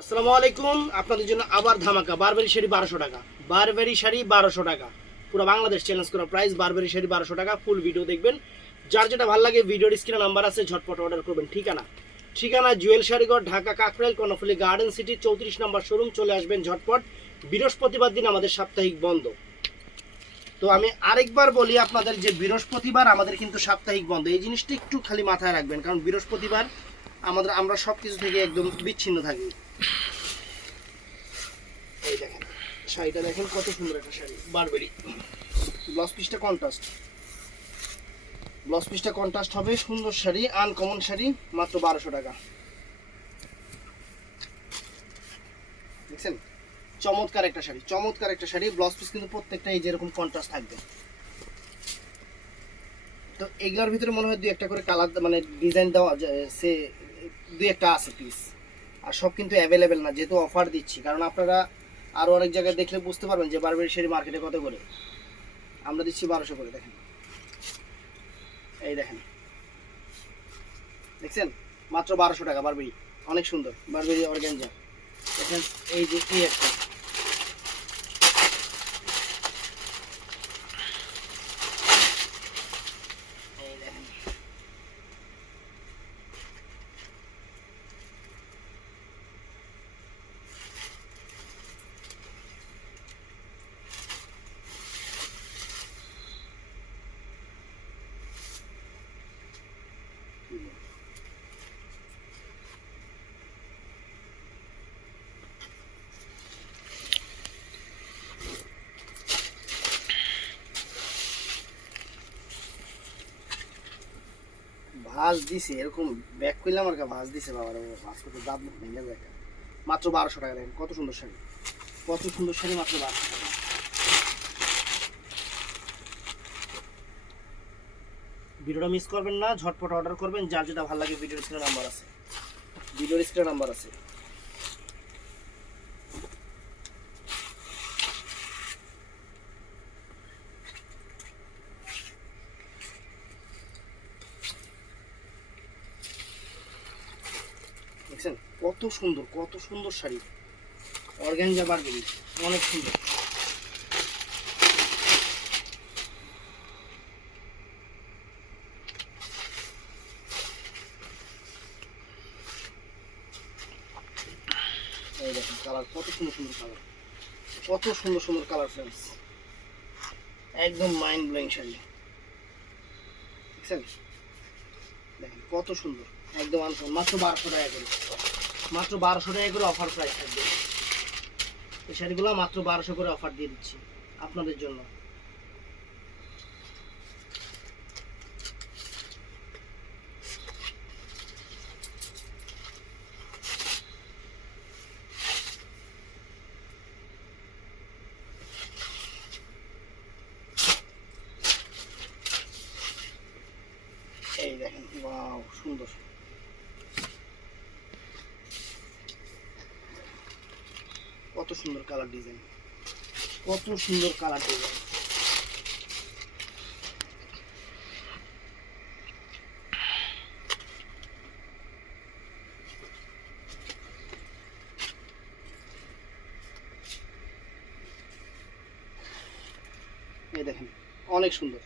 আসসালামু আলাইকুম। আপনাদের জন্য আবার ধামাকা বারবেরি শাড়ি 1200 টাকা। বারবেরি শাড়ি 1200 টাকা, পুরো বাংলাদেশ চ্যালেঞ্জ করা প্রাইস। বারবেরি শাড়ি 1200 টাকা। ফুল ভিডিও দেখবেন, যার যেটা ভালো লাগে ভিডিওর স্ক্রিনে নাম্বার আছে, ঝটপট অর্ডার করবেন। ঠিকানা জুয়েল শাড়িঘর, ঢাকা কাকরাইল, কর্ণফুলী গার্ডেন সিটি, 34 নম্বর শোরুম। চলে আসবেন ঝটপট। বৃহস্পতিবার দিন আমাদের সাপ্তাহিক বন্ধ। তো আমি আরেকবার বলি আপনাদের যে বৃহস্পতিবার আমাদের কিন্তু সাপ্তাহিক বন্ধ, এই জিনিসটা একটু খালি মাথায় রাখবেন, কারণ বৃহস্পতিবার আমরা সব কিছু থেকে একদম বিচ্ছিন্ন থাকি। এই দেখেন শাড়িটা, দেখেন কত সুন্দর একটা শাড়ি বারবেরি। ব্লাউজ পিসটা কন্ট্রাস্ট হবে, সুন্দর শাড়ি, আনকমন শাড়ি, মাত্র 1200 টাকা। দেখছেন চমৎকার একটা শাড়ি। ব্লাউজ পিস কিন্তু প্রত্যেকটা এই যেরকম কন্ট্রাস্ট থাকবে। তো এগুলোর ভিতরে মনে হয় দুই একটা করে কালার, মানে ডিজাইন দেওয়া সে দুই একটা আছে পিস, আর সব কিন্তু অ্যাভেলেবেল না, যেহেতু অফার দিচ্ছি। কারণ আপনারা আরও অনেক জায়গায় দেখলে বুঝতে পারবেন যে বারবেরি শাড়ি মার্কেটে কত করে, আমরা দিচ্ছি 1200 করে। দেখেন, এই দেখেন, দেখছেন মাত্র 1200 টাকা বারবেরি। অনেক সুন্দর বারবেরি অর্গানজা। দেখেন এই যে এই একটা, এই দেখেন ভাঁজ দিছে, এরকম ব্যাক করলাম আর ভাঁজ দিছে। বাবার ভাঁজ করতে দাঁত মুখ ভেঙে যায়। মাত্র 1200 টাকা। দেখেন কত সুন্দর শাড়ি, মাত্র 1200 টাকা। ভিডিওটা মিস করবেন না, ঝটপট অর্ডার করবেন, যার যেটা ভালো লাগে। ভিডিওর স্ক্রিনে নাম্বার আছে। দেখছেন কত সুন্দর শাড়ি, অর্গানজা বারবেরি, অনেক সুন্দর। এই দেখেন কালার, কত সুন্দর কালার ফ্রেন্ডস, একদম মাইন্ড ব্লোয়িং শাড়ি। দেখছেন, দেখেন কত সুন্দর, একদম আনকমন। মাত্র 1200 টাকা করে অফার প্রাইস থাকবে। এই শাড়িগুলো মাত্র 1200 করে অফার দিয়ে দিচ্ছি আপনাদের জন্য। এই দেখেন, ওয়াও সুন্দর, কত সুন্দর কালার ডিজাইন। এই দেখেন অনেক সুন্দর,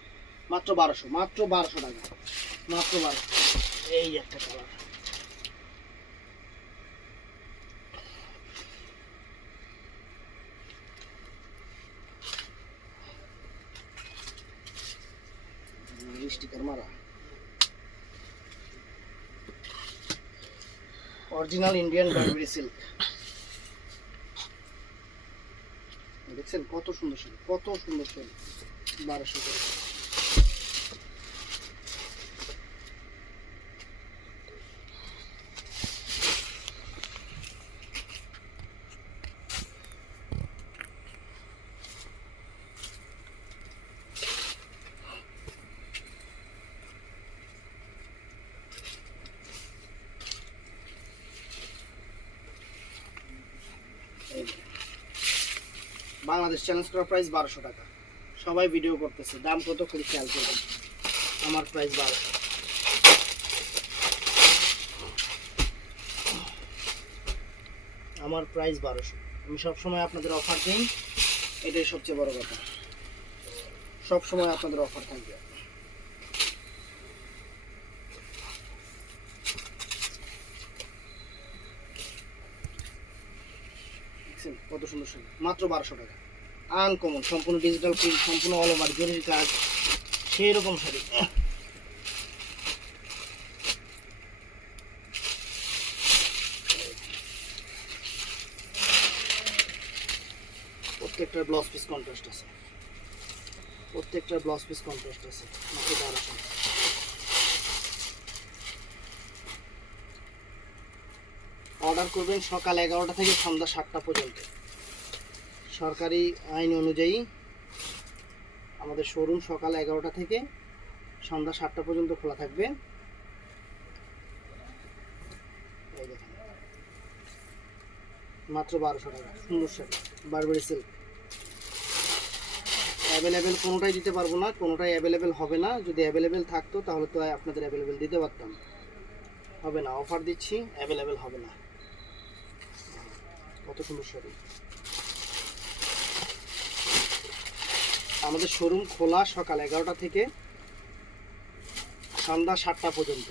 মাত্র 1200 টাকা, মাত্র 1200। এই একটা কালার, স্টিকার মারা, অরিজিনাল ইন্ডিয়ান বারবেরি সিল্ক। দেখছেন কত সুন্দর শাড়ি, 1200 করে। বাংলাদেশ চ্যালেঞ্জ করা প্রাইস 1200 টাকা। সবাই ভিডিও করতেছে, দাম কত করে খেয়াল করবেন। আমার প্রাইস 1200। আমার প্রাইস 1200। আমি সবসময় আপনাদের অফার দিই, এটাই সবচেয়ে বড় কথা, সবসময় আপনাদের অফার থাকবে। কত সুন্দর শাড়ি, মাত্র 1200 টাকা। আনকমন, সম্পূর্ণ ডিজিটাল প্রিন্ট, সম্পূর্ণ অল ওভার জরির কাজ, সেই রকম শাড়ি। প্রত্যেকটার ব্লাউজ পিস কন্ট্রাস্ট আছে, প্রত্যেকটার ব্লাউজ পিস কন্ট্রাস্ট আছে, মাত্র 1200। অর্ডার করবেন সকাল 11টা থেকে সন্ধ্যা 7টা পর্যন্ত। সরকারি আইন অনুযায়ী আমাদের শোরুম সকাল 11টা থেকে সন্ধ্যা 7টা পর্যন্ত খোলা থাকবে। এই দেখেন মাত্র 1200 টাকা, সুন্দর শাড়ি, বারবেরি সিল্ক। অ্যাভেলেবেল কোনোটাই দিতে পারবো না, কোনোটাই অ্যাভেলেবেল হবে না। যদি অ্যাভেলেবেল থাকতো তাহলে তো আপনাদের অ্যাভেলেবেল দিতে পারতাম, হবে না। অফার দিচ্ছি, অ্যাভেলেবেল হবে না। কত সুন্দর শাড়ি। আমাদের শোরুম খোলা সকাল 11টা থেকে সন্ধ্যা 7টা পর্যন্ত।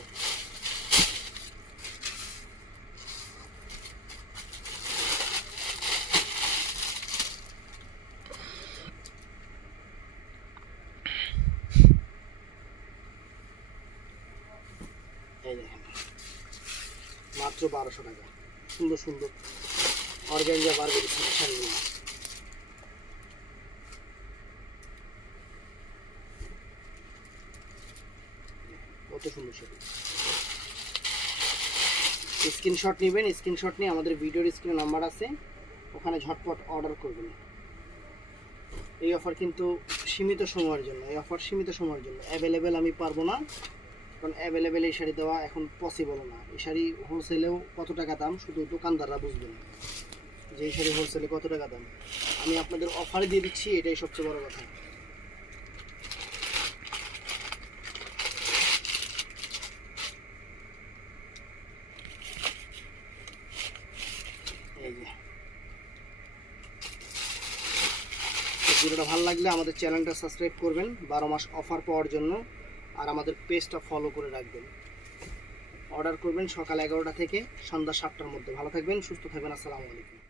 এই দেখেন মাত্র 1200 টাকা, সুন্দর সুন্দর অর্গানজা বারবেরি শাড়ি। কত সুন্দর শাড়ি। স্ক্রিনশট নেবেন, স্ক্রিনশট নিয়ে আমাদের ভিডিওর স্ক্রিনে নাম্বার আছে, ওখানে ঝটপট অর্ডার করবেন। এই অফার কিন্তু সীমিত সময়ের জন্য, এই অফার সীমিত সময়ের জন্য। অ্যাভেলেবেল আমি পারবো না, কারণ অ্যাভেলেবেল এই শাড়ি দেওয়া এখন পসিবল না। এই শাড়ি হোলসেলেও কত টাকা দাম শুধু দোকানদাররা বুঝবেন, যে এই শাড়ি হোলসেলে কত টাকা দাম। আমি আপনাদের অফারে দিয়ে দিচ্ছি, এটাই সবচেয়ে বড় কথা। এই যে ভিডিওটা ভালো লাগলে আমাদের চ্যানেলটা সাবস্ক্রাইব করবেন 12 মাস অফার পাওয়ার জন্য, আর আমাদের পেজটা ফলো করে রাখবেন। অর্ডার করবেন সকাল 11টা থেকে সন্ধ্যা 7টার মধ্যে। ভালো থাকবেন, সুস্থ থাকবেন, আসসালামু আলাইকুম।